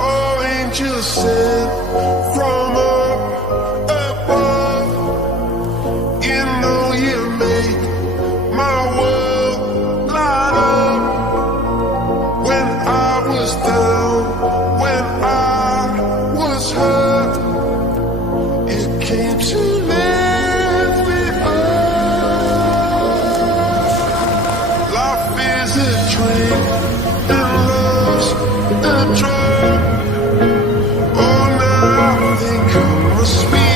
Oh, angels sent from up above. You know you make my world light up. When I was down, when I was hurt, you came to lift me up. Life is a dream and love's a drug. Oh, now I think I must be